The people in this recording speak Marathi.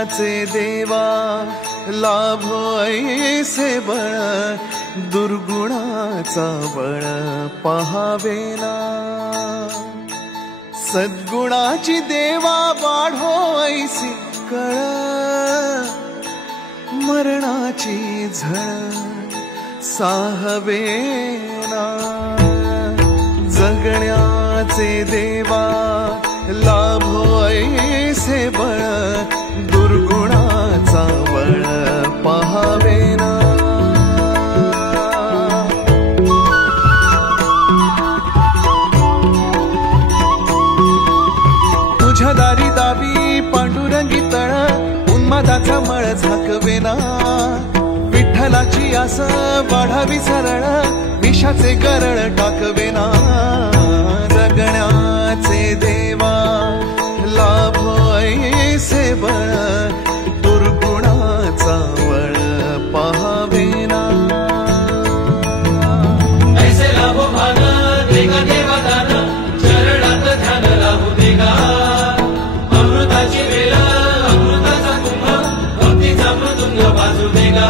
जगण्याचे देवा लाभो ऐसे बळ दुर्गुणाचा बळ पहावेना सद्गुणाची देवा वाढो ऐसी कळ मरणाची झळ साहवेना जगण्याचे देवा लाभो ऐसे बळ दुर्गुणाचा बळ पहावेना तुझ्या दारी दावी पांडुरंगी तळ उन्मादाचा मळ झाकवेना विठ्ठलाची आस वाढावी सरळ विषाचे गरळ टाकवेना जगण्याचे देवा लाभो ऐसे बळ दुर्गुणाचा बळ पहावेना ऐसे लाभो भान देगा देवा दान चरणात ध्यान लाभू देगा अमृताची वेळ अमृताचा कुंभ भक्तीचा मृदुंग वाजू देगा